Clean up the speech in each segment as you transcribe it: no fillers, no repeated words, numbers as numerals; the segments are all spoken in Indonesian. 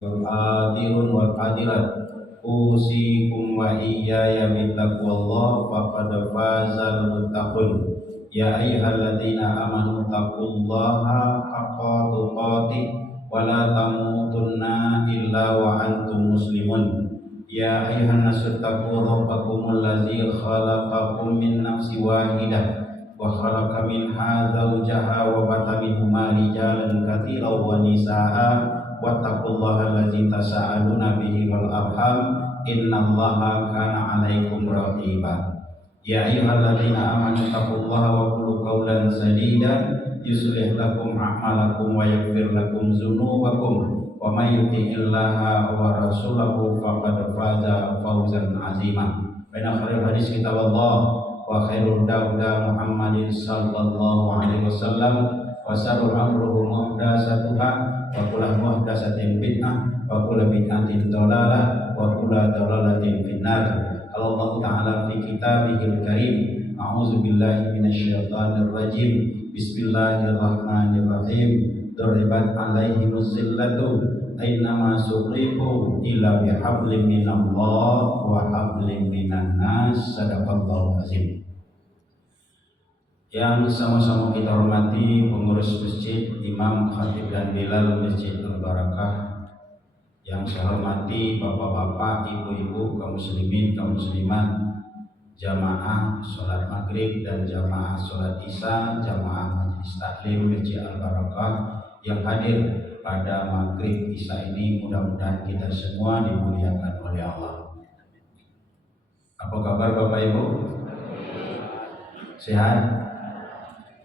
Qadirun wa qadirat usikum wa iyaya bittaqwallah faqad fazal muttaqun ya ayyuhalladzina amanu taqullaha haqqa tuqatih wa la tamutunna illa wa antum muslimun ya ayyuhan nasu taqu rabbakumul ladzi khalaqakum min nafsin wahidah wa khalaqa minha zawjaha wa batha minhuma rijalan katsiran wa nisaa'a wattaqullaha allazi tasaaluna bihi wal arham innallaha kana 'alaikum raqiba ya ayyuhalladzina amanu taqullaha wa qulu qawlan sadida yuslih lakum a'malakum wa yaghfir lakum dzunubakum wa may yuti'illaha wa rasulahu faqad faza fawzan 'azima baina khairil hadis kitabullah wa khairul huda Muhammadin sallallahu alaihi wasallam wa syarrul umuri muhdatsatuha wa kullu muhdatsatin bid'ah wa kullu bid'atin dhalalah wa kullu dhalalatin finnar. Qala Allah Ta'ala fi kitabihil karim a'udzu billahi minasyaitonir rajim bismillahirrahmanirrahim duribat alaihimuz zillatu aynama suqifu illa bihablin minallah wa hablin minan nas sadaqallahu azim. Yang sama-sama kita hormati pengurus masjid, imam, khatib dan bilal Masjid Al-Barakah. Yang saya hormati bapak-bapak, ibu-ibu, kaum muslimin, kaum muslimat, jamaah sholat maghrib dan jamaah sholat isya, jamaah majelis taklim Masjid Al-Barakah yang hadir pada maghrib isya ini. Mudah-mudahan kita semua dimuliakan oleh Allah. Apa kabar bapak ibu? Sehat?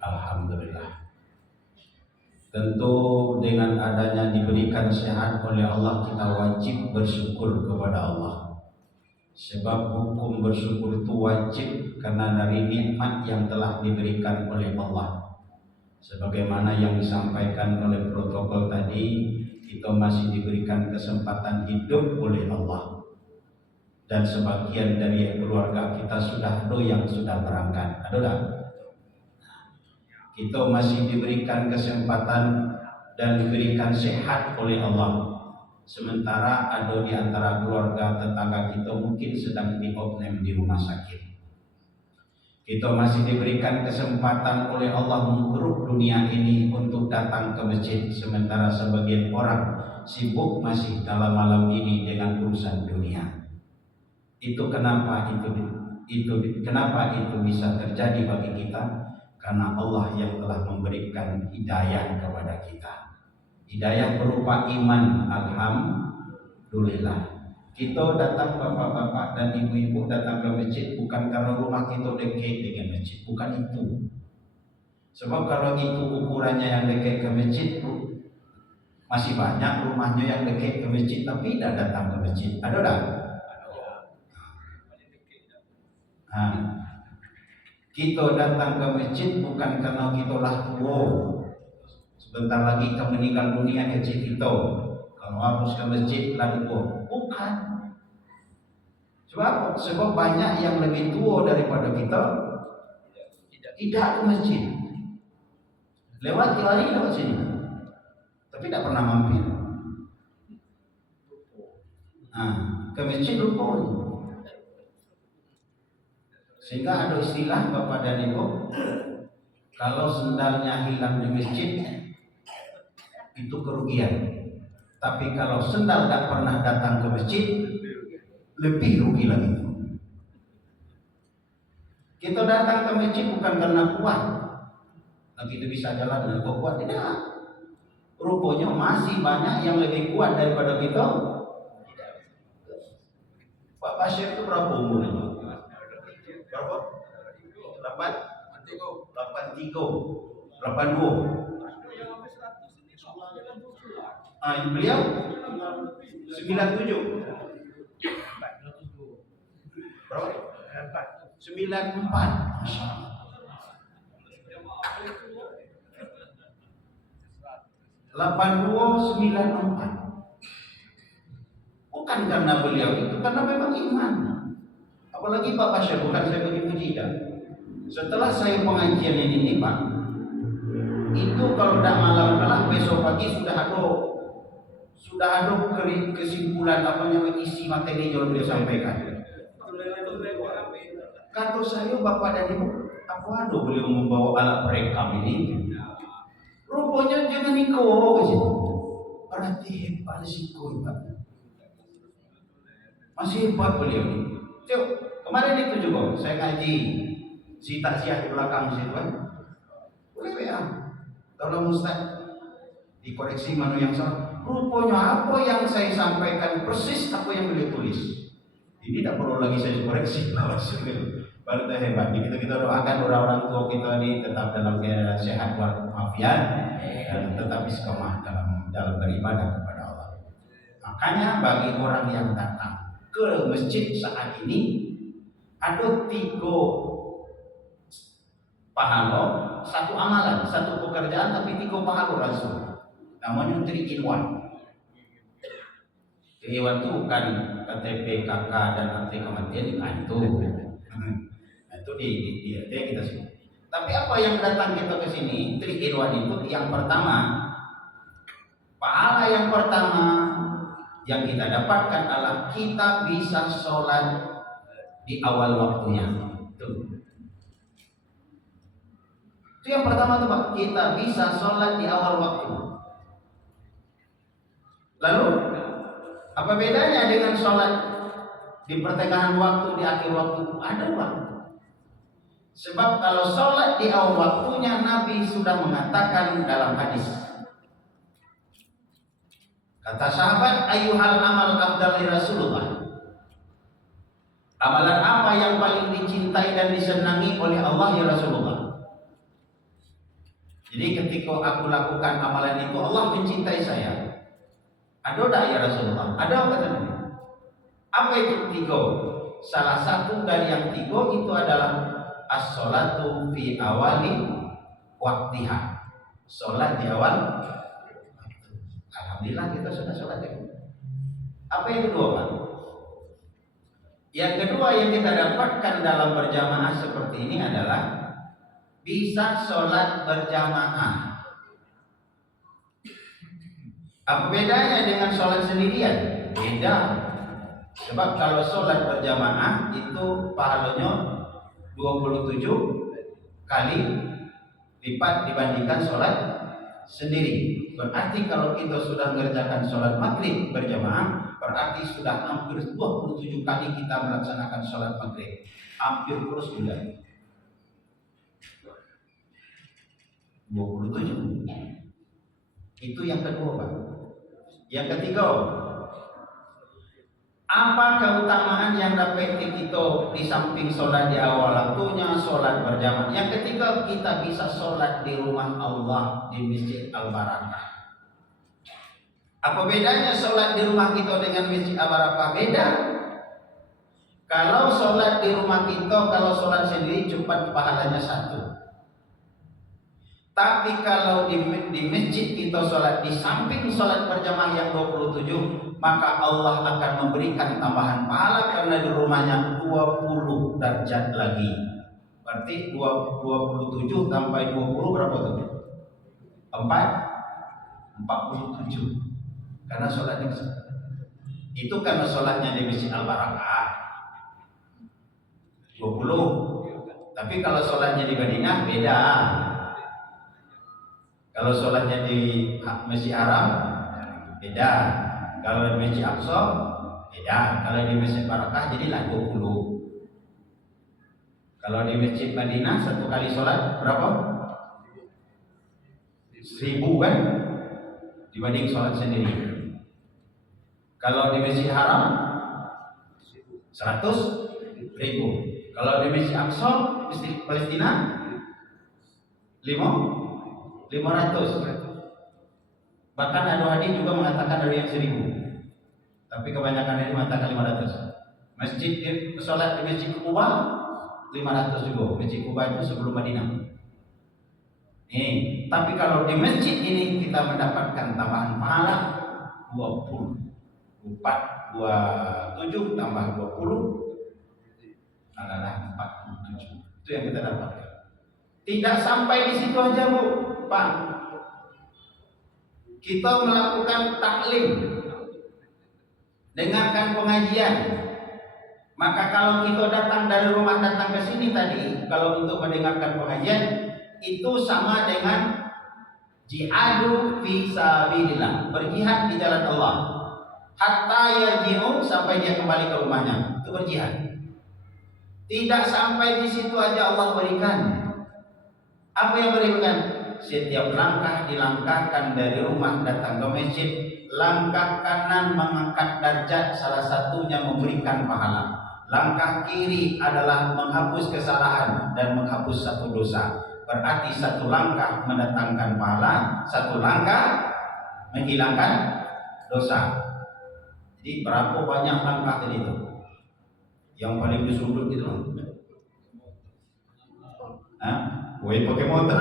Alhamdulillah. Tentu dengan adanya diberikan sehat oleh Allah, kita wajib bersyukur kepada Allah. Sebab hukum bersyukur itu wajib karena dari nikmat yang telah diberikan oleh Allah. Sebagaimana yang disampaikan oleh protokol tadi, kita masih diberikan kesempatan hidup oleh Allah. Dan sebagian dari keluarga kita sudah ada yang sudah berangkat. Ada tak? Kita masih diberikan kesempatan dan diberikan sehat oleh Allah. Sementara ada di antara keluarga tetangga kita mungkin sedang diopname di rumah sakit. Kita masih diberikan kesempatan oleh Allah menguruk dunia ini untuk datang ke masjid. Sementara sebagian orang sibuk masih dalam malam ini dengan urusan dunia. Itu kenapa itu bisa terjadi bagi kita? Karena Allah yang telah memberikan hidayah kepada kita. Hidayah berupa iman, alhamdulillah. Kita datang bapak-bapak dan ibu-ibu datang ke masjid bukan karena rumah kita dekat dengan masjid, bukan itu. Sebab kalau itu ukurannya yang dekat ke masjid, masih banyak rumahnya yang dekat ke masjid tapi tidak datang ke masjid. Ada tak? Kita datang ke masjid bukan karena kita lah tua. Sebentar lagi kita meninggal dunia kecil kita. Kalau harus ke masjid lalu tua. Bukan. Sebab banyak yang lebih tua daripada kita tidak ke masjid. Lewat hari lewat sini. Tapi tidak pernah mampir. Ke masjid lupa. Sehingga ada istilah bapak dan ibu, kalau sendalnya hilang di masjid itu kerugian. Tapi kalau sendal tak pernah datang ke masjid, lebih rugi lagi. Kita datang ke masjid bukan karena kuat, lagi itu bisa jalan dengan kuat, tidak. Rupanya masih banyak yang lebih kuat daripada kita. Pak Bashir itu berapa umurnya? Berapa? 82. Beliau 97. Berapa? 94. Masya Allah. 82, 94. Bukan karena beliau itu, karena memang iman. Apalagi Pak Pasha, bukan saya puji-puji kan. Setelah saya pengajian ini Pak, itu kalau tidak malam kelak besok pagi sudah sudah ada kesimpulan apa yang isi materi yang beliau sampaikan. Kata saya bapak dan ibu, apa ada beliau membawa alat perekam ini? Rupanya jangan ikut aja. Berarti hebat sih hebat. Masih hebat beliau ini. Cuk, kemarin itu juga saya ngaji si taksiah di belakang situ kan. Boleh ya. Tolong Ustaz dikoreksi mana yang salah. Rupanya apa yang saya sampaikan persis apa yang beliau tulis. Ini tidak perlu lagi saya koreksi. Baru itu hebat. Jadi kita doakan orang-orang tua kita ini tetap dalam keadaan sehat walafiat dan tetap istiqomah dalam beribadah kepada Allah. Makanya bagi orang yang datang ke masjid saat ini ada 3 pahala, 1 amalan, 1 pekerjaan tapi 3 pahala langsung. Namanya 3 in 1. 3 in 1 itu bukan KTP, KK dan akte kematian itu. Itu di kita sih. Tapi apa yang datang kita ke sini, 3 in 1 itu yang pertama, pahala yang pertama yang kita dapatkan adalah kita bisa sholat di awal waktunya. Itu yang pertama tuh Pak, kita bisa sholat di awal waktu. Lalu apa bedanya dengan sholat di pertengahan waktu, di akhir waktu? Ada Pak. Sebab kalau sholat di awal waktunya Nabi sudah mengatakan dalam hadis. Kata sahabat, ayyuhal amal afdal li Rasulullah. Amalan apa yang paling dicintai dan disenangi oleh Allah ya Rasulullah? Jadi ketika aku lakukan amalan itu Allah mencintai saya. Ada tak ya Rasulullah? Ada apa Nabi? Apa itu 3? Salah satu dari yang 3 itu adalah as-sholatu fi awali waktiha. Sholat di awal. Alhamdulillah kita sudah sholat ya. Apa yang kedua Pak? Yang kedua yang kita dapatkan dalam berjamaah seperti ini adalah bisa sholat berjamaah. Apa bedanya dengan sholat sendirian? Beda. Sebab kalau sholat berjamaah itu pahalanya 27 kali lipat dibandingkan sholat sendiri. Berarti kalau kita sudah mengerjakan sholat maghrib berjamaah, berarti sudah hampir 27 kali kita melaksanakan sholat maghrib. Hampir terus juga 27. Itu yang kedua Pak. Yang ketiga, apa keutamaan yang dapat kita di samping sholat di awal waktunya, sholat berjamaah? Yang ketiga, kita bisa sholat di rumah Allah di Masjid Al-Barakah. Apa bedanya sholat di rumah kita dengan Masjid Al-Barakah? Beda. Kalau sholat di rumah kita, kalau sholat sendiri cuma pahalanya 1. Tapi kalau di masjid kita sholat di samping sholat berjamaah yang 27, maka Allah akan memberikan tambahan pahala karena di rumahnya 20 derajat lagi. Berarti 27 tambah 20 berapa tuh? 47. Karena sholatnya itu karena sholatnya di Masjid Al-Barakah 20. Tapi kalau sholatnya di Madinah beda. Kalau sholatnya di Masjid Haram beda. Kalau di Masjid Aqsa beda. Kalau di Masjid Barakah jadilah 20. Kalau di Masjid Madinah satu kali sholat berapa? 1000 kan? Dibanding sholat sendiri. Kalau di Masjid Haram 100.000. Kalau di Masjid Aqsa Palestina 500. Bahkan ada hadis juga mengatakan dari yang 1000. Tapi kebanyakan hadis mengatakan 500. Masjid sholat di Masjid Quba 500 juga. Masjid Quba itu sebelum Madinah. Tapi kalau di masjid ini kita mendapatkan tambahan pahala 20. 27 tambah 20 adalah 47. Itu yang kita dapatkan. Tidak sampai di situ aja Bu, Pak. Kita melakukan taklim. dengarkan pengajian. Maka kalau kita datang dari rumah datang ke sini tadi, kalau untuk mendengarkan pengajian itu sama dengan jihadu fi sabilillah, berjihad di jalan Allah. Hatta yarji'u, sampai dia kembali ke rumahnya, itu berjihad. Tidak sampai di situ aja Allah berikan. Apa yang berikan? Setiap langkah dilangkahkan dari rumah datang ke masjid, langkah kanan mengangkat derajat, salah satunya memberikan pahala. Langkah kiri adalah menghapus kesalahan dan menghapus satu dosa. Berarti satu langkah mendatangkan pahala, satu langkah menghilangkan dosa. Jadi berapa banyak langkah tadi itu? Yang paling disudut itu loh. Woi pakai motor.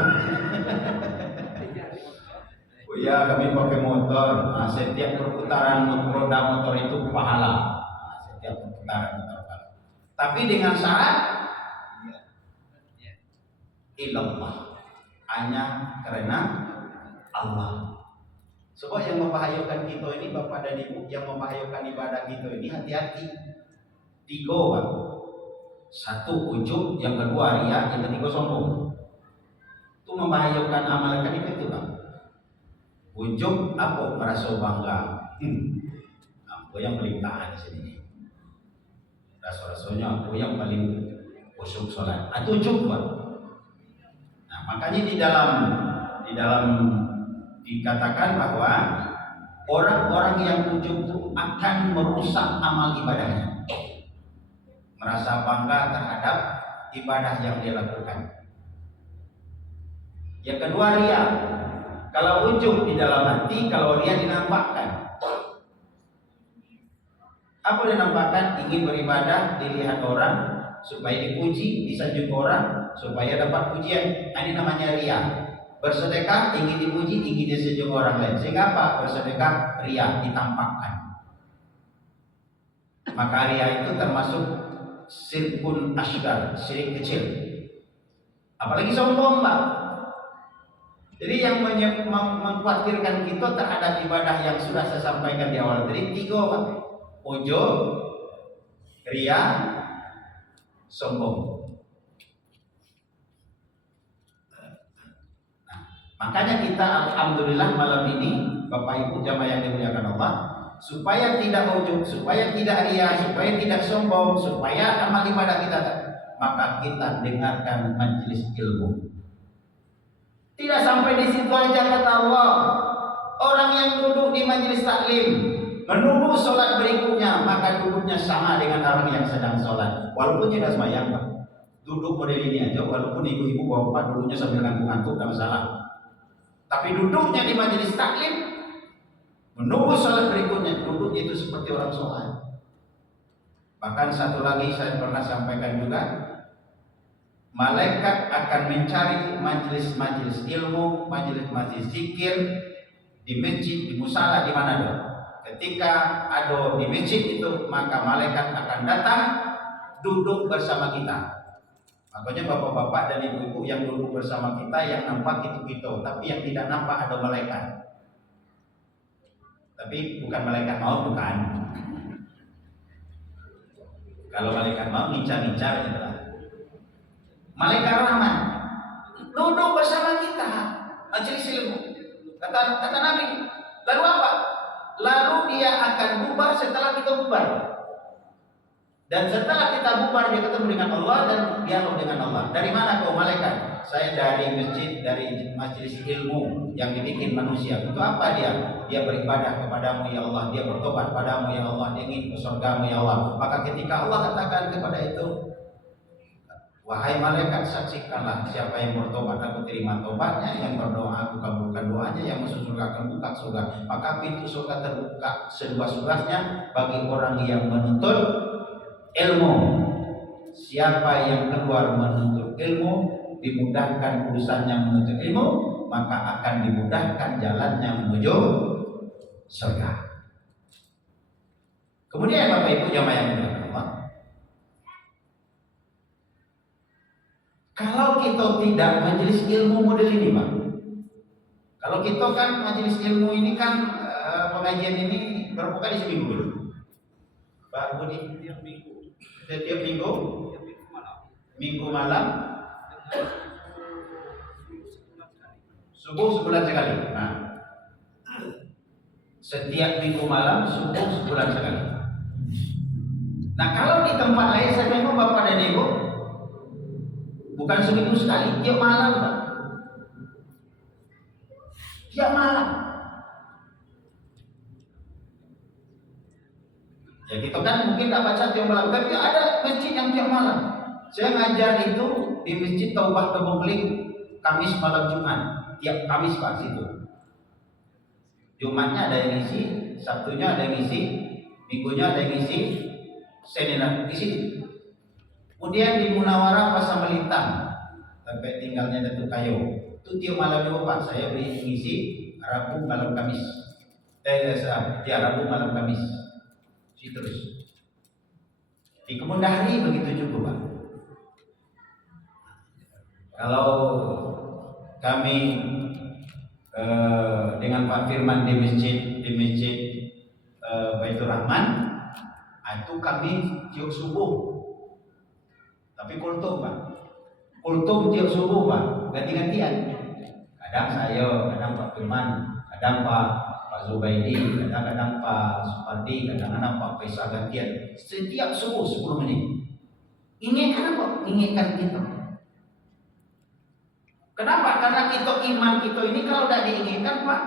Oh ya, kami pakai motor. Setiap perputaran roda motor itu pahala. Setiap perputaran motor pahala. Tapi dengan syarat ilallah, hanya karena Allah. Sebab yang membahayakan kita ini, Bapak dan Ibu, yang membahayakan ibadah kita ini, hati-hati. 3, Pak. 1 ujub, yang kedua riya, yang ketiga sombong. Itu membahayakan amal kita itu, Pak. Ujub apa? Merasa bangga. Aku yang paling tahan di sini. Rasa-rasanya aku yang paling khusyuk sholat. Itu ujub, Pak. Nah, makanya di dalam dikatakan bahwa orang-orang yang ujub itu akan merusak amal ibadahnya. Merasa bangga terhadap ibadah yang dia lakukan. Yang kedua riya. Kalau ujub di dalam hati, kalau riya dinampakkan. Apa dinampakkan? Ingin beribadah, dilihat orang supaya dipuji, disanjung orang supaya dapat pujian. Ini namanya riya. Bersedekah ingin dipuji, ingin disanjung orang lain. Sehingga apa? Bersedekah riya, ditampakkan. Maka riya itu termasuk syirkun asghar, syirik kecil. Apalagi sombong, Pak. Jadi yang mengkhawatirkan kita terhadap ibadah yang sudah saya sampaikan di awal tadi 3, Pak. Ujub, riya, sombong. Nah, makanya kita alhamdulillah malam ini Bapak Ibu jamaah yang dimuliakan Allah, supaya tidak ujub, supaya tidak riya, supaya tidak sombong, supaya amal ibadah kita, maka kita dengarkan majelis ilmu. Tidak sampai di situ aja kata Allah. Orang yang duduk di majelis taklim menunggu sholat berikutnya, maka duduknya sama dengan orang yang sedang sholat. Walaupun tidak sembahyang, Pak. Duduk model ini aja, walaupun ibu-ibu bapak duduknya sambil ngantuk-ngantuk, tidak masalah. Tapi duduknya di majelis taklim menunggu sholat berikutnya, duduknya itu seperti orang sholat. Bahkan satu lagi saya pernah sampaikan juga, malaikat akan mencari majelis-majelis ilmu, majelis-majelis zikir di masjid, di musala, di mana ada. Ketika ada di masjid itu, maka malaikat akan datang duduk bersama kita. Makanya bapak-bapak dan ibu-ibu yang duduk bersama kita, yang nampak itu kita, tapi yang tidak nampak ada malaikat. Tapi bukan malaikat maut, bukan. Kalau malaikat maut ngincar-ngincar gitu lah. Malaikat rahmat duduk bersama kita, majelis ilmu. Kata Nabi, lalu apa? Lalu dia akan bubar setelah kita bubar. Dan setelah kita bubar, dia ketemu dengan Allah dan dialog dengan Allah. Dari mana kau malaikat? Saya dari masjid, dari majelis ilmu yang dibikin manusia. Itu apa dia? Dia beribadah kepadamu ya Allah, dia bertobat padamu ya Allah, dia ingin ke surgamu ya Allah. Maka ketika Allah katakan kepada itu, wahai malaikat, saksikanlah siapa yang bertobat aku terima tobatnya, yang berdoa aku kabulkan doanya, yang masuk surga akan buka surga. Maka pintu surga terbuka seluas-luasnya bagi orang yang menuntut ilmu. Siapa yang keluar menuntut ilmu, dimudahkan urusannya menuntut ilmu, maka akan dimudahkan jalannya menuju surga. Kemudian Bapak Ibu jamaah yang dimuliakan Allah, kalau kita tidak majelis ilmu model ini, Pak. Kalau kita kan majelis ilmu ini kan pengajian ini berapa kali seminggu dulu? Baru di Tiap minggu. setiap minggu, Tiap minggu malam. minggu malam, Dengan sebulan sekali. subuh sebulan sekali. Nah, setiap minggu malam, subuh sebulan sekali. Nah, kalau di tempat lain saya memang Bapak dan Ibu bukan seminggu sekali, tiap malam, Pak. Tiap malam. Ya kita kan mungkin tak baca tiap malam, tapi ada masjid yang tiap malam. Saya ngajar itu di Masjid Taubah Kebongkling Kamis malam Jumat, tiap Kamis Pak situ. Jumatnya ada yang ngisi, Sabtunya ada yang ngisi, Minggunya ada yang ngisi, Senin di sini. Kemudian di Munawarah Pasar Melintang sampai tinggalnya Datuk Kayo. Itu tiap malam juga Pak, saya beri ngisi Rabu malam Kamis. Tiap Rabu malam Kamis. Terus di Kebun Dahri begitu juga Pak. Kalau kami dengan Pak Firman di masjid Baitur Rahman, itu kami tiap subuh. Tapi kultum Pak, kultum tiap subuh Pak, ganti-gantian. Kadang saya, kadang Pak Firman, kadang Pak Zubaidi, kadang-kadang Pak Supardi, kadang-kadang Pak Faisal gantian. Setiap subuh 10 menit. Ingatkan apa? Ingatkan kita. Kenapa? Karena iman kita ini kalau tidak diingatkan Pak,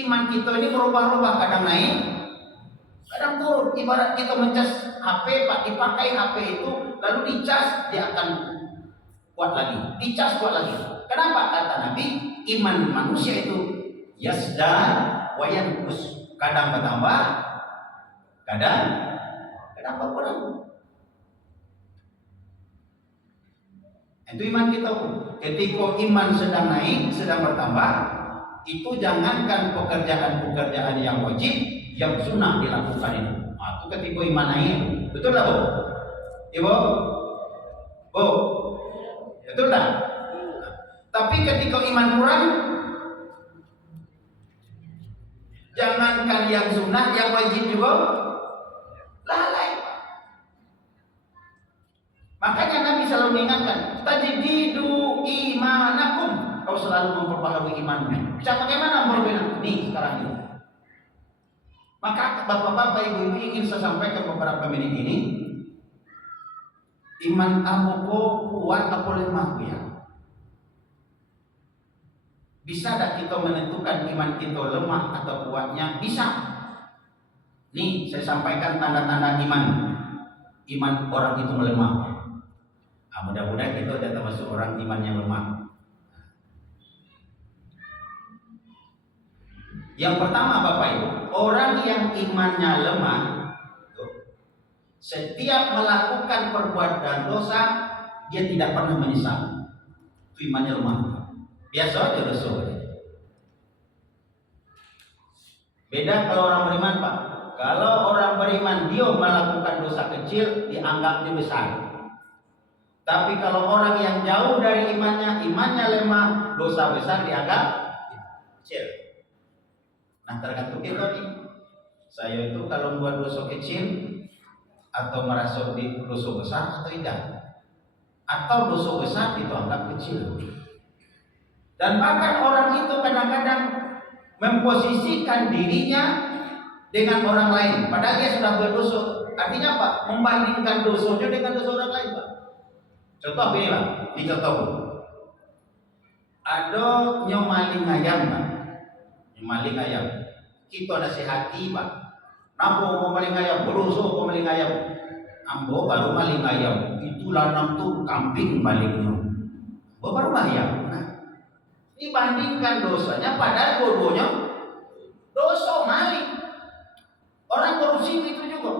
iman kita ini berubah-ubah, kadang naik, kadang turun. Ibarat kita mencas HP Pak, dipakai HP itu, lalu dicas, dia akan kuat lagi, dicas kuat lagi. Kenapa? Kata Nabi, iman manusia itu yasdar wa yanqus, kadang bertambah, kadang berkurang. Itu iman kita. Ketika iman sedang naik, sedang bertambah, itu jangankan pekerjaan-pekerjaan yang wajib, yang sunnah dilakukan itu. Nah, itu ketika iman naik, betul tak Bu? Ibu? Bu? Betul tak? Tapi ketika iman kurang, jangankan yang sunnah, yang wajib juga lalai. Makanya Nabi selalu mengingatkan, tajdidu imanakum, kau selalu memperbaharui imanmu. Bagaimana memperbaharui? Nih sekarang ini. Maka bapak-bapak, ibu-ibu ingin saya sampaikan beberapa menit ini. Iman aku kuat atau lemah ya? Bisa tak kita menentukan iman kita lemah atau kuatnya? Bisa. Nih saya sampaikan tanda-tanda iman. Iman orang itu melemah. Nah, mudah-mudahan kita tidak termasuk orang iman yang lemah. Yang pertama Bapak Ibu, orang yang imannya lemah, setiap melakukan perbuatan dosa, dia tidak pernah menyesal. Itu imannya lemah. Biasa aja dosa. Beda kalau orang beriman Pak. Kalau orang beriman dia melakukan dosa kecil, dianggap dia besar. Tapi kalau orang yang jauh dari imannya lemah, dosa besar dianggap kecil. Nah tergantung kita nih. Saya itu kalau buat dosa kecil atau merasa dosa besar atau tidak, atau dosa besar itu anggap kecil. Dan bahkan orang itu kadang-kadang memposisikan dirinya dengan orang lain, padahal dia sudah berdosa. Artinya apa? Membandingkan dosanya dengan dosa orang lain Pak. Contoh begini Pak, ini contoh. Ada nyomaling ayam Pak, nyomaling ayam. Kita nasihati Pak, nampo pemaling ayam, berdosa pemaling ayam. Ambo baru maling ayam, itu lanang tuh kambing malingnya. Ambo baru ayam. Nah, dibandingkan dosanya, padahal dua-duanya dosa maling. Orang korupsi itu juga.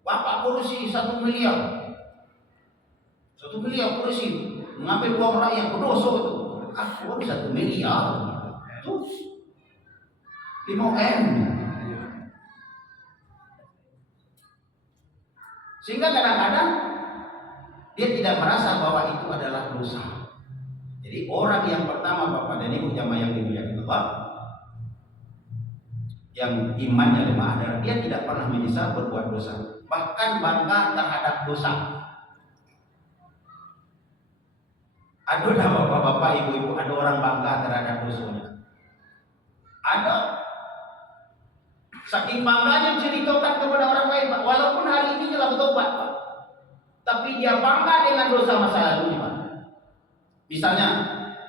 Bapak korupsi 1 miliar. 1 miliar korupsi, mengambil uang rakyat, berdosa itu. Aku 1 miliar. Itu 5M. Sehingga kadang-kadang dia tidak merasa bahwa itu adalah dosa. Jadi orang yang pertama Bapak dan Ibu jamaah yang dimuliakan Allah, yang imannya lemah adalah dia tidak pernah menyesal berbuat dosa, bahkan bangga terhadap dosa. Ada bapak-bapak, ibu-ibu, ada orang bangga terhadap dosanya. Ada. Saking bangganya ceritakan kepada orang lain, Pak. Walaupun hari ini telah bertobat, Pak. Tapi dia bangga dengan dosa masa lalunya, Pak. Misalnya,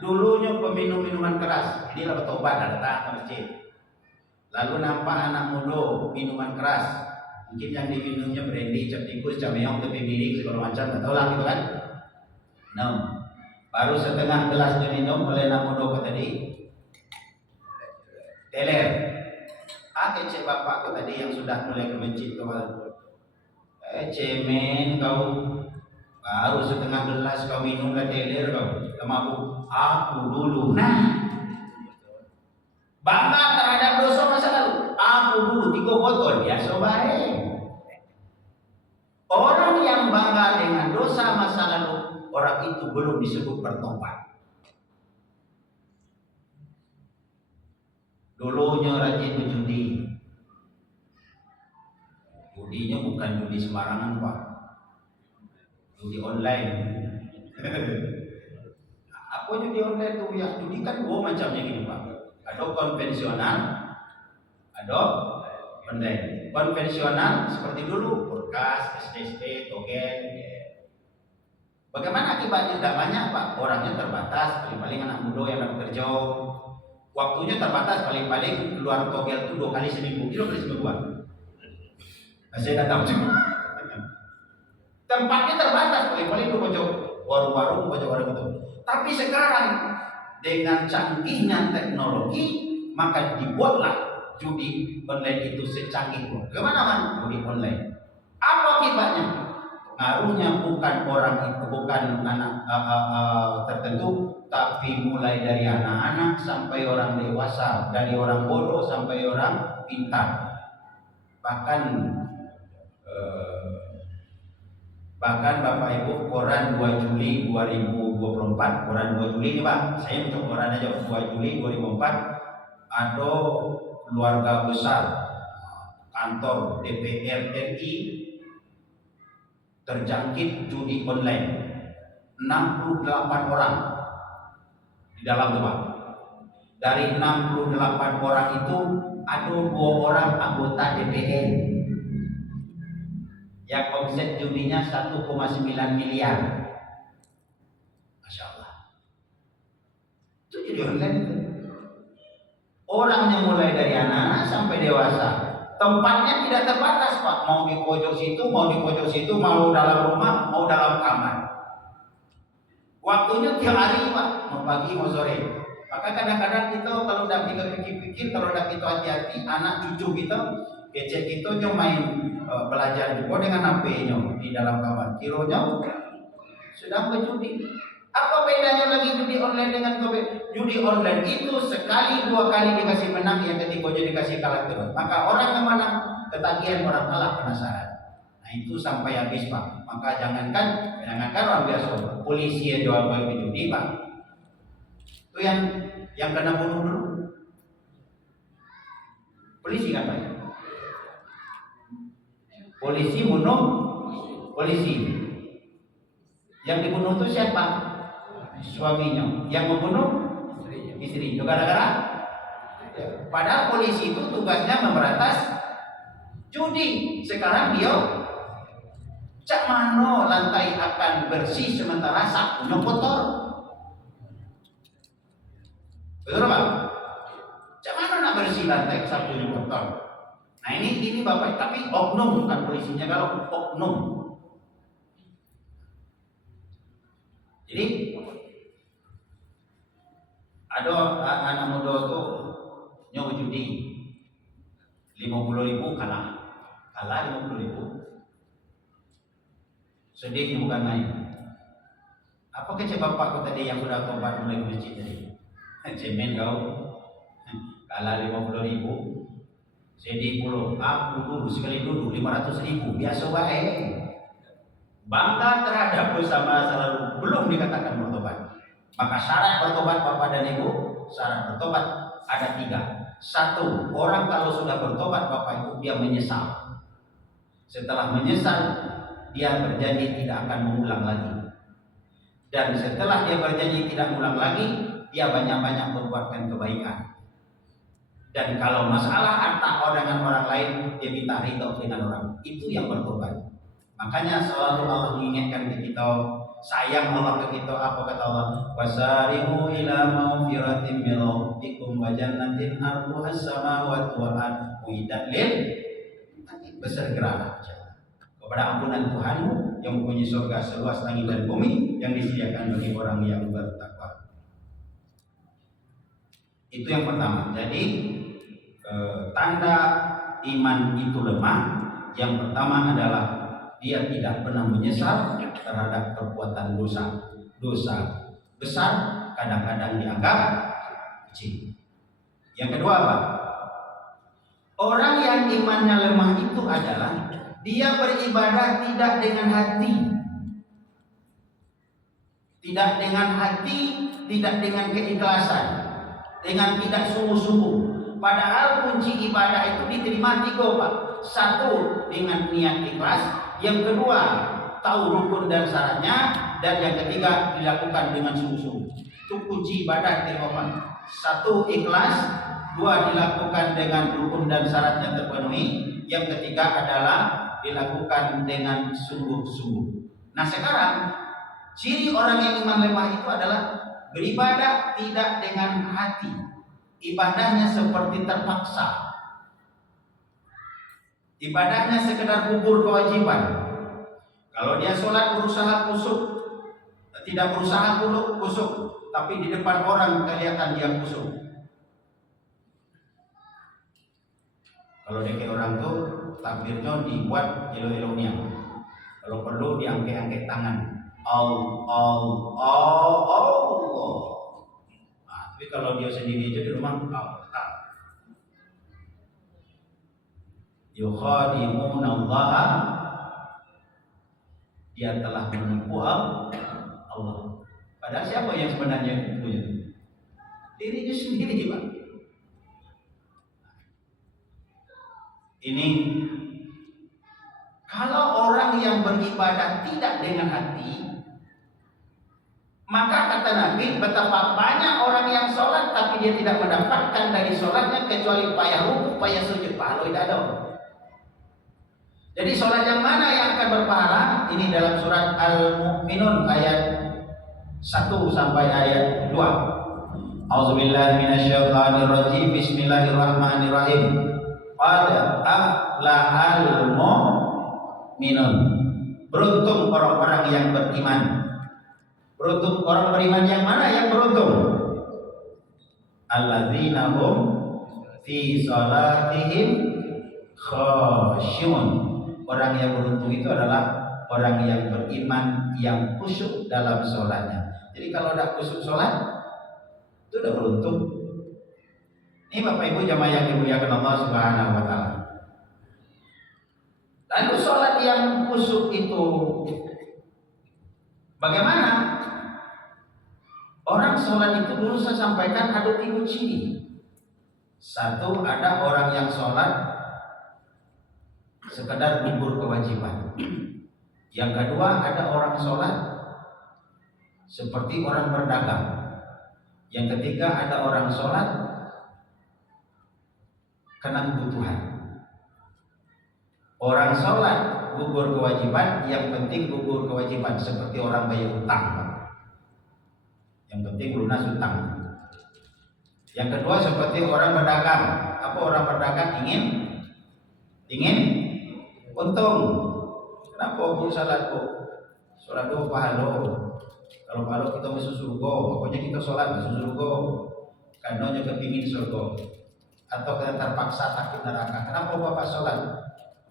dulunya peminum minuman keras, dia telah bertobat, datang ke masjid. Lalu nampak anak muda minuman keras, mungkin yang diminumnya brandy, cap tikus, cameong, tepi birik, segala macam, tak tahu lah gitu kan. Nah, baru setengah gelas diminum oleh anak muda tadi, teler. Kecek bapakku tadi yang sudah mulai ke masjid kemarin. Cemen kau, baru setengah gelas kau minum lah teler kau, mabuk. Aku dulu, nah, bangga terhadap dosa masa lalu. Aku dulu 3 botol, biasa baik. Orang yang bangga dengan dosa masa lalu, orang itu belum disebut bertobat. Dulunya rajin berjudi. Judinya bukan judi sembarangan, Pak. Judi online. Apa judi online tuh? Ya, judi kan macamnya gini, Pak. Ada konvensional, ada online. Konvensional seperti dulu, berkas, STST, token. Bagaimana akibatnya? Banyak, Pak. Orangnya terbatas, paling-paling anak muda yang dapat kerja. Waktunya terbatas, paling-paling keluar togel itu 2 kali seminggu, 3 kali semingguan. Saya tidak tahu juga. Tempatnya terbatas, paling-paling itu pojok warung-warung, pojok warung itu. Tapi sekarang dengan canggihnya teknologi, maka dibuatlah judi online itu secanggih. Bagaimana man? Judi online. Apa akibatnya? Pengaruhnya bukan orang itu, bukan anak tertentu, tapi mulai dari anak-anak sampai orang dewasa, dari orang bodoh sampai orang pintar. Bahkan Bapak Ibu, koran 2 Juli 2024, koran 2 Juli ini Pak, saya untuk koran aja, 2 Juli 2024, ada keluarga besar kantor DPR RI terjangkit judi online, 68 orang di dalam rumah. Dari 68 orang itu ada 2 orang anggota DPR yang omset judinya 1,9 miliar. Masya Allah. Itu jadi online. Orangnya mulai dari anak-anak sampai dewasa. Tempatnya tidak terbatas, Pak. Mau di pojok situ, mau di pojok situ, mau dalam rumah, mau dalam kamar. Waktunya tiap hari, Pak. Mau pagi, mau sore. Maka kadang-kadang kita kalau tidak kita pikir-pikir, kalau tidak kita hati-hati, anak cucu kita, kecek kita main belajar juga dengan HP-nya di dalam kamar. Kironya sedang berjudi. Apa bedanya lagi judi online dengan judi online? Itu sekali 2 kali dikasih menang, yang ketiga dikasih kalah terus. Maka orang yang menang ketagihan, orang kalah penasaran. Nah itu sampai habis, Pak. Maka jangankan orang biasa, polisi yang jual beli judi, Pak. Itu yang kena bunuh dulu. Polisi kan, Pak? Polisi bunuh polisi. Yang dibunuh itu siapa? Suaminya. Yang membunuh istri. Gara-gara padahal polisi itu tugasnya memberantas judi. Sekarang dia cak mano lantai akan bersih sementara sapunya kotor. Betul, Pak? Cak mano nak bersih lantai sapunya kotor. Nah ini Bapak, tapi oknum bukan polisinya, kalau oknum. Jadi ada anak muda tuh nyoba judi 50.000 kalah 50.000. Sedihnya bukan main. Apa kecek bapakku tadi yang sudah tobat mulai ke masjid tadi? Cemen kau kalah 50.000. Sedih puluh, aku dulu sekali dulu 500.000, biasa baik. Bangga terhadap dosa masa lalu, belum dikatakan bertobat. Maka syarat bertobat Bapak dan Ibu, syarat bertobat ada 3. Satu, orang kalau sudah bertobat Bapak Ibu dia menyesal. Setelah menyesal dia berjanji tidak akan mengulang lagi. Dan setelah dia berjanji tidak mengulang lagi, dia banyak-banyak membuatkan kebaikan. Dan kalau masalah harta dengan orang lain, dia minta ridho dengan orang. Itu yang bertobat. Makanya selalu Allah mengingatkan ke kita, sayang Allah ke kita. Apa kata Allah? Wasari'u ila maghfiratin min rabbikum wa jannatin 'arduha as-samawati wal ardu uiddat lil bersegeralah kepada ampunan Tuhanmu yang mempunyai surga seluas langit dan bumi yang disediakan bagi orang yang bertakwa. Itu yang pertama. Jadi tanda iman itu lemah. Yang pertama adalah dia tidak pernah menyesal terhadap perbuatan dosa. Dosa besar kadang-kadang dianggap kecil. Yang kedua apa? Orang yang imannya lemah itu adalah dia beribadah tidak dengan hati. Tidak dengan hati, tidak dengan keikhlasan, dengan tidak sungguh-sungguh. Padahal kunci ibadah itu diterima 3 Pak. 1 dengan niat ikhlas, yang kedua tahu rukun dan syaratnya, dan yang ketiga dilakukan dengan sungguh-sungguh. Itu kunci ibadah diterima Pak. 1 ikhlas, 2 dilakukan dengan rukun dan syaratnya terpenuhi, yang ketiga adalah dilakukan dengan sungguh-sungguh. Nah sekarang ciri orang yang iman lemah itu adalah beribadah tidak dengan hati. Ibadahnya seperti terpaksa. Ibadahnya sekedar gugur kewajiban. Kalau dia sholat berusaha kusuk, tidak berusaha kusuk, tapi di depan orang kelihatan dia kusuk. Kalau dia orang tuh takbirnya dibuat elo-elonya. Kalau perlu diangkat-angkat tangan. Allah. Nah, tapi kalau dia sendiri aja di rumah Allah. Yukhadimun Allah, dia telah menipu Allah. Padahal siapa yang sebenarnya punya? Dirinya sendiri Pak. Ini kalau orang yang beribadah tidak dengan hati, maka kata Nabi, betapa banyak orang yang sholat tapi dia tidak mendapatkan dari sholatnya kecuali payah ruku, payah sujud, pahala tidak ada. Jadi sholat yang mana yang akan berpahala? Ini dalam surat Al-Mu'minun ayat 1 sampai ayat 2. A'udzubillahi minasyaitonirrajim. Bismillahirrahmanirrahim. Qad aflahal mu'minun. Beruntung orang-orang yang beriman. Beruntung orang beriman yang mana yang beruntung? Alladzina hum fi salatihim khashi'un. Orang yang beruntung itu adalah orang yang beriman yang khusyuk dalam sholatnya. Jadi kalau tidak khusyuk sholat, itu sudah beruntung. Ini Bapak Ibu jamaah yang dimuliakan Allah Subhanahu wa Ta'ala. Lalu sholat yang khusyuk itu bagaimana? Orang sholat itu dulu saya sampaikan ada 3 ciri. 1, ada orang yang sholat sekedar gugur kewajiban. Yang kedua, ada orang sholat seperti orang berdagang. Yang ketiga, ada orang sholat karena kebutuhan. Orang sholat gugur kewajiban, yang penting gugur kewajiban seperti orang bayar utang. Yang penting lunas utang. Yang kedua seperti orang berdagang. Apa orang berdagang ingin untung. Kenapa Bu salat Bu? Sholat dua pahala. Kalau pahala kita masuk surga, pokoknya kita sholat masuk surga. Karena juga ingin surga. Atau kita terpaksa takut neraka. Kenapa Bapak sholat?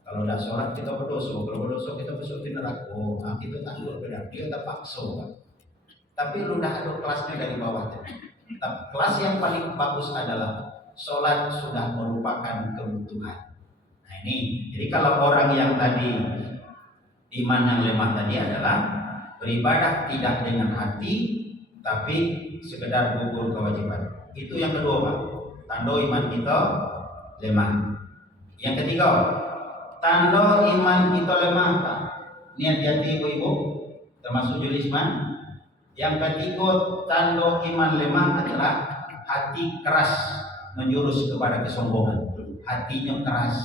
Kalau tidak sholat kita berdosa. Kalau berdosa kita masuk di neraka. Nah, kita takut benar. Dia terpaksa. Tapi lu dah ada kelasnya dari bawah. Tapi kelas yang paling bagus adalah sholat sudah merupakan kebutuhan. Nah ini, jadi kalau orang yang tadi iman yang lemah tadi adalah beribadah tidak dengan hati, tapi sekedar gugur kewajiban. Itu yang kedua Pak. tanda iman kita lemah. Yang ketiga, tanda iman kita lemah, Pak. Ini hati-hati ibu-ibu, termasuk Julisman. Yang ketiga, tanda iman lemah adalah hati keras menjurus kepada kesombongan. Hatinya keras.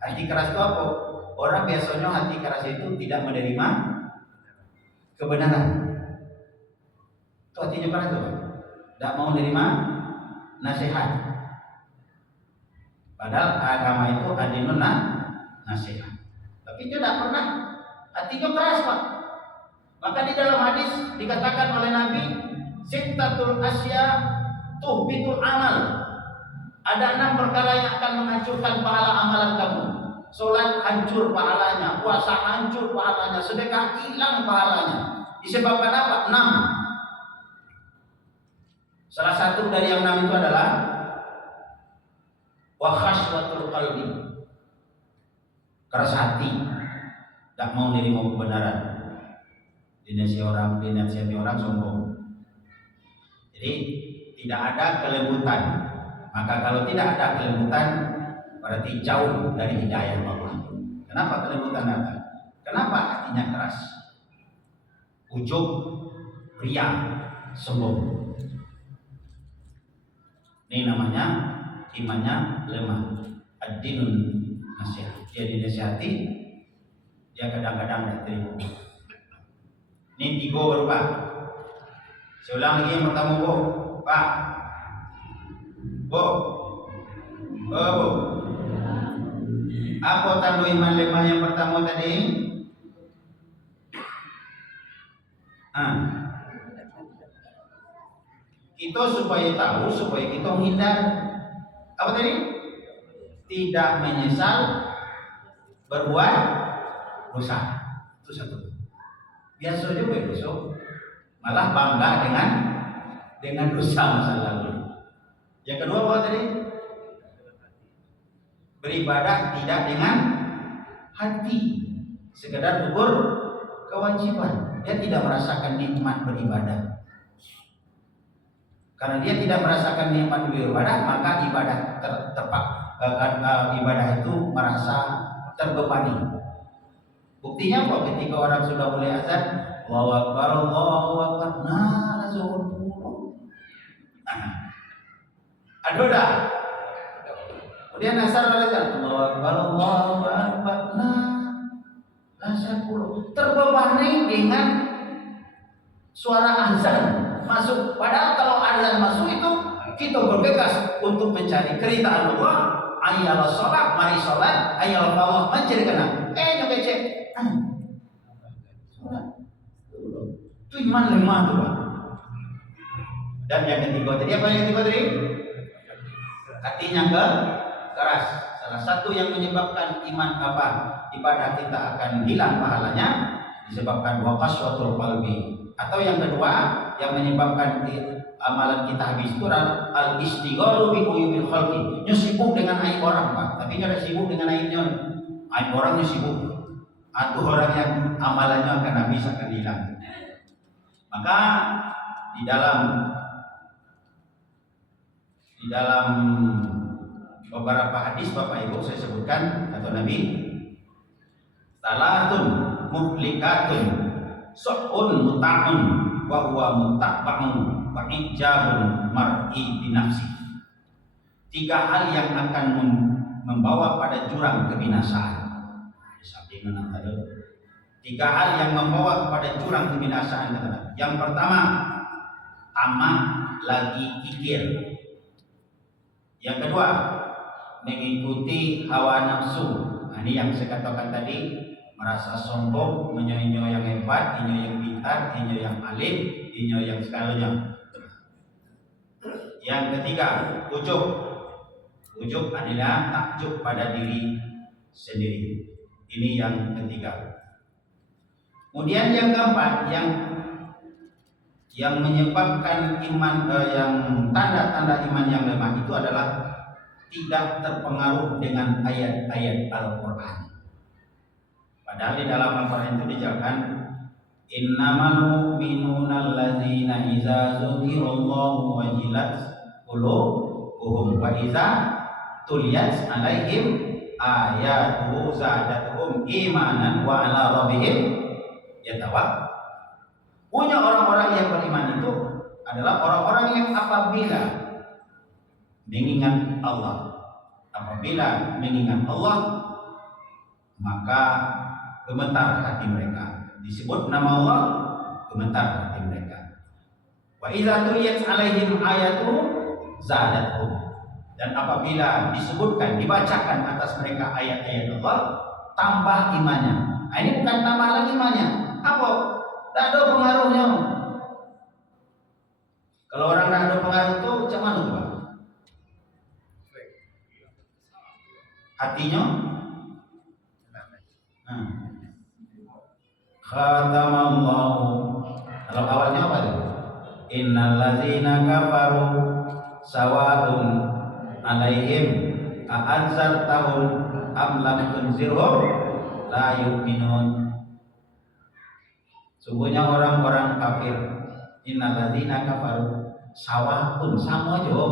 Hati keras itu apa? Orang biasanya hati keras itu tidak menerima kebenaran. Itu hatinya keras tuh, Pak. Tidak mau menerima nasihat. Padahal agama itu adinun nasihat. Tapi dia tidak pernah. Hatinya keras, Pak. Maka di dalam hadis dikatakan oleh Nabi, sittatul asya tuhbitul amal. Ada 6 perkara yang akan menghancurkan pahala amalan kamu. Salat hancur pahalanya, puasa hancur pahalanya, sedekah hilang pahalanya. Disebabkan apa? 6. Salah satu dari yang 6 itu adalah wa khaswatul qalbi. Keras hati, tak mau menerima kebenaran. Dinasihati orang sombong. Jadi tidak ada kelembutan. Maka kalau tidak ada kelembutan, berarti jauh dari hidayah Allah. Kenapa kelembutan datang? Kenapa hatinya keras? Ujub, ria, sombong. Ini namanya imannya lemah. Ad-dinun nasihat. Dia dinasihati, dia kadang-kadang tidak terima. Ini 3 baru, Pak. Saya ulang lagi yang pertama, Bu. Pak. Bu. Bu. Apa tanda iman lemah yang pertama tadi? Kita supaya tahu, supaya kita menghindar. Apa tadi? Tidak menyesal berbuat dosa. Itu satu. Biasa juga besok malah bangga dengan dosa masa lalu. Yang kedua apa tadi? Beribadah tidak dengan hati, sekedar gugur kewajiban. Dia tidak merasakan nikmat beribadah. Karena dia tidak merasakan nikmat beribadah, maka ibadah itu merasa terbebani. Buktinya apa? Ketika orang sudah mulai azan, Allahu Akbar, Allahu Akbar, nah langsung pulang. Aduh dah. Kemudian asar azan, Allahu Akbar, Allahu Akbar, nah langsung pulang. Terbebani dengan suara azan masuk. Padahal kalau azan masuk itu kita berbebas untuk mencari keridhaan Allah. Ayyala sholat, mari sholat. Ayyala falah, mencari kena. Nyokecek. Itu iman lemah tuh, Pak. Dan yang ketiga tadi apa? Yang ketiga tadi? Hatinya keras. Salah satu yang menyebabkan iman ibadah kita akan hilang pahalanya disebabkan waqaswatul qalbi. Atau yang kedua yang menyebabkan amalan kita habis itu al-istighalu bi uyubil khalqi. Sibuk dengan aib orang, Pak. Tapi enggak sibuk dengan aibnya. Aib orangnya sibuk. Atau orang yang amalannya akan habis, akan hilang. Maka di dalam beberapa hadis Bapak Ibu saya sebutkan atau Nabi, salatun muhlikatun su'un muta'un wa huwa muta'ba'un wa ijabun mar'i binafsi. 3 hal yang akan membawa pada jurang kebinasaan. 3 hal yang membawa kepada jurang kebinasaan. Yang pertama, tamak lagi kikir. Yang kedua, mengikuti hawa nafsu. Nah, ini yang saya katakan tadi, merasa sombong, menyoyo yang hebat, inyo yang pintar, inyo yang alim, inyo yang segalanya. Yang ketiga, ujub. Ujub adalah takjub pada diri sendiri. Ini yang ketiga. Kemudian yang keempat, yang menyebabkan iman yang tanda-tanda iman yang lemah itu adalah tidak terpengaruh dengan ayat-ayat Al-Quran. Padahal di dalam Al-Quran itu dijelaskan, innamal mu'minuna allazina idza dzukirallahu wajilat qulubuhum wa iza tuliyat alaihim ayatuhu zadatuhum imanan wa ala rabbihim yatawakkalun. Punya orang-orang yang beriman itu adalah orang-orang yang apabila mengingat Allah, maka gemetar hati mereka. Disebut nama Allah, gemetar hati mereka. Wa idza tuliyat alaihim ayatu zadatuhum. Dan apabila disebutkan, dibacakan atas mereka ayat-ayat Allah, tambah imannya. Nah, ini bukan tambah lagi imannya. Apa? Tak ada pengaruhnya. Kalau orang tak ada pengaruh itu macam mana tuh, Pak? Hatinya khatamallahu. Kalau awalnya apa itu? Innal ladzina kafaru sawa'un alaihim a'anzartahum am lam tunzirhum la yu'minun. Sungguhnya orang-orang kafir, innal ladzina kafaru sawa'un, sama aja.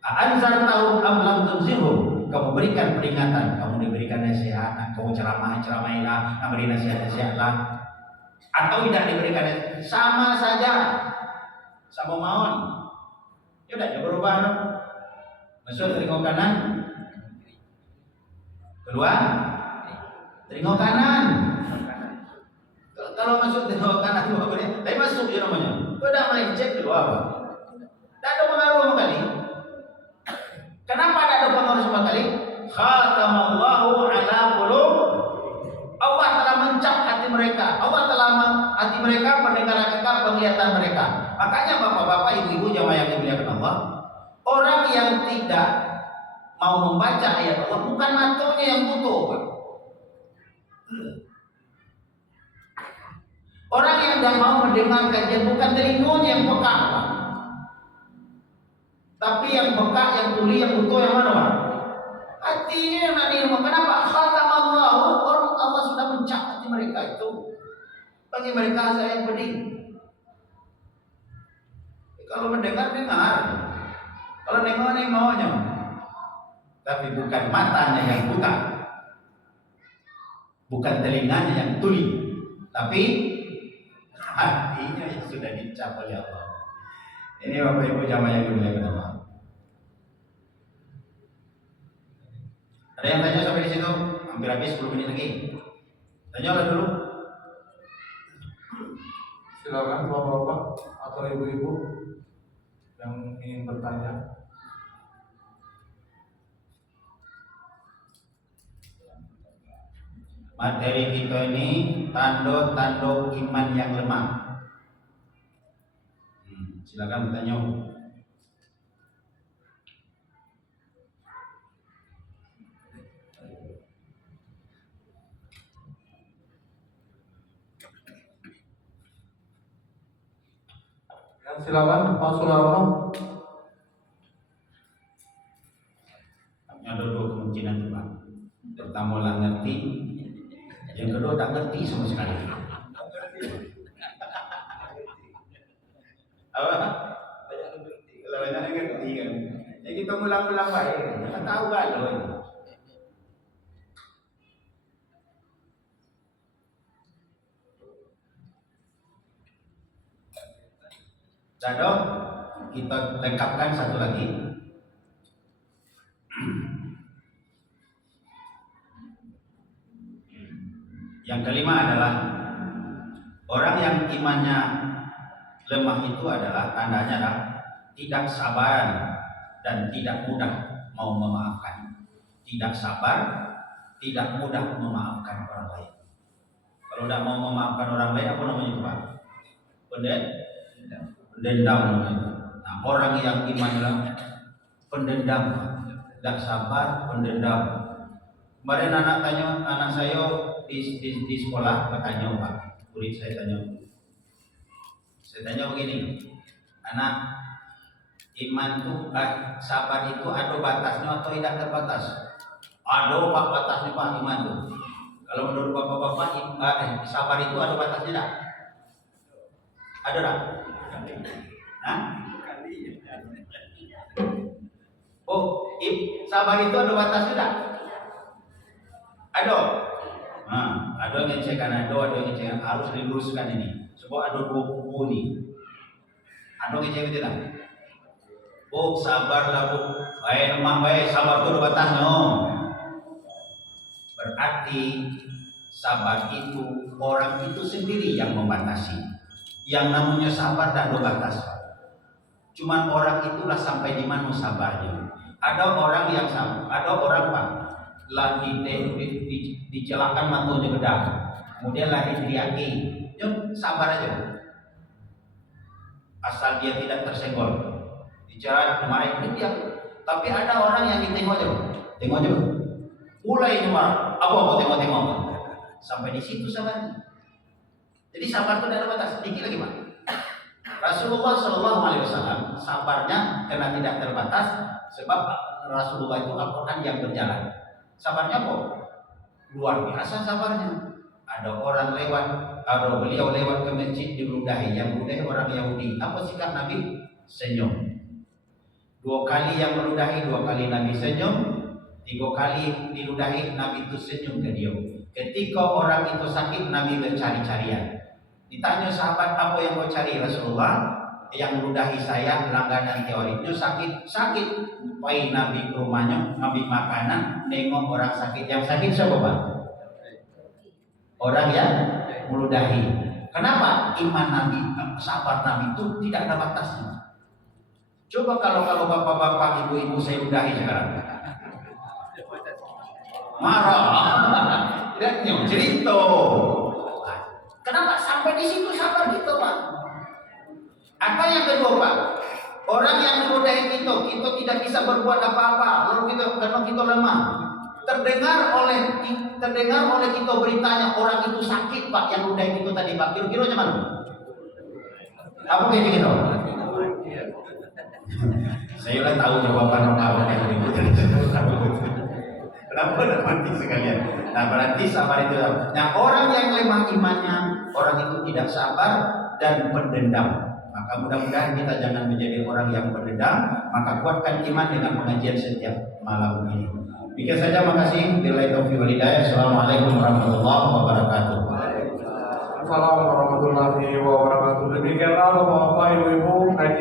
A'anzartahum am lam tunzirhum. Kamu berikan peringatan, kamu diberikan nasihat, kamu ceramailah, beri nasihatlah, atau tidak diberikan nasihat, sama saja, sama mawon. Ya udah, berubah dong. Masuk telinga kanan, keluar telinga kanan. Kalau masuk telinga kanan dua boleh, tapi masuk ya namanya. Kau udah melencet dua apa? Tidak ada pengaruh kali. Kenapa tidak ada pengaruh sama kali? Khatamallahu ala qulub. Allah telah mencap hati mereka. Allah telah hati mereka, pendengaran mereka, penglihatan mereka. Makanya bapak-bapak, ibu-ibu jamaah yang dimuliakan Allah, orang yang tidak mau membaca ayat Allah bukan matanya yang butuh, Pak. Orang yang tidak mau mendengar kajian bukan telinganya yang peka, Pak. Tapi yang peka, yang tuli, yang butuh yang mana, Pak? Hatinya yang nak ilmu. Kenapa? Khatamallahu, orang Allah sudah mencap hati mereka itu. Bagi mereka saya yang pedih. Kalau mendengar, dengar. Kalau nengok maunya. Tapi bukan matanya yang buta, bukan telinganya yang tuli, tapi hatinya yang sudah dicap oleh Allah. Ini Bapak Ibu jamaah yang dimuliakan Allah. Ada yang tanya sampai di situ? Hampir habis 10 menit lagi. Tanya dulu. Silakan bapak-bapak atau ibu-ibu yang ingin bertanya. Materi kita ini tanda-tanda iman yang lemah. Silakan bertanya. Ya, silakan Pak Sularno. Ada dua kemungkinan, Pak. Pertama lah ngerti, yang kedua tak ngerti sama sekali. Apa? Kalau banyak ngerti kan, ya kita ulang-ulang baik, kita tahu kan loh. Jadi kita lengkapkan satu lagi. Yang kelima adalah orang yang imannya lemah itu adalah tandanya adalah tidak sabar dan tidak mudah mau memaafkan. Tidak sabar, tidak mudah memaafkan orang lain. Kalau tidak mau memaafkan orang lain, apa namanya itu, Pak? Pendendam namanya. Nah, orang yang imannya pendendam, tidak sabar, pendendam. Kemarin anak saya di sekolah bertanya, Pak, murid saya tanya begini, anak, iman itu sabar itu ada batasnya atau tidak terbatas? Ada Pak batasnya, Pak, iman itu. Kalau menurut bapak-bapak sabar itu ada batasnya tidak? Ada tak? Hah? Oh, sabar itu ada batas tidak? Ada. Nah, ada yang ngecekan, ada yang ngecekan, harus diluruskan ini. Sebab ada dua kubu nih. Ada yang ngecekan tidak? Oh, sabarlah bu. Baik, lemah baik, sabar itu ada batasnya. Berarti sabar itu orang itu sendiri yang membatasi. Yang namanya sabar tidak ada batas. Cuman orang itulah sampai di mana sabarnya. Ada orang yang sabar, ada orang pak lagi dicelakan matunya gedang, kemudian lagi teriaki, sabar aja. Asal dia tidak tersenggol. Bicara kemarin dia, tapi ada orang yang ditengok aja, mulai marah, apa tengok, sampai di situ sabarnya. Jadi sabar itu tidak ada batas. Dikit lagi pak. Rasulullah SAW sabarnya karena tidak terbatas, sebab Rasulullah itu Al-Quran yang berjalan. Sabarnya kok luar biasa sabarnya. Ada orang lewat, ada beliau lewat ke masjid diludahi, yang meludahi orang Yahudi. Apa sikap Nabi? Senyum. 2 kali yang meludahi, 2 kali Nabi senyum. 3 kali diludahi, Nabi itu senyum ke dia. Ketika orang itu sakit, Nabi bercari-carian. Ditanya sahabat, apa yang kau cari? Rasulullah, yang meludahi saya langganan teorinya sakit. Pai Nabi ke rumahnya, Nabi makanan, nengok orang sakit. Yang sakit siapa pak? Orang yang meludahi. Kenapa? Iman Nabi, sabar Nabi itu tidak ada batasnya. Coba kalau bapak-bapak, ibu-ibu saya ludahi sekarang, marah, tidak cerita. Kenapa sampai di situ sabar gitu pak? Apa yang kedua pak? Orang yang meludahi kita tidak bisa berbuat apa-apa, lalu karena kita lemah. Terdengar oleh kita beritanya orang itu sakit pak, yang meludahi kita tadi pak. Kira-kira mana? Apa kayak gitu? Saya udah tahu jawaban apa yang kenapa udah mati sekalian? Nah berarti sabar itu. Nah orang yang lemah imannya, orang itu tidak sabar dan pendendam. Maka mudah-mudahan kita jangan menjadi orang yang pendendam. Maka kuatkan iman dengan pengajian setiap malam ini. Demikian saja, makasih. Billahi taufiq wal hidayah. Assalamualaikum warahmatullahi wabarakatuh. Assalamualaikum warahmatullahi wabarakatuh. Demikianlah Bapak Ibu kajian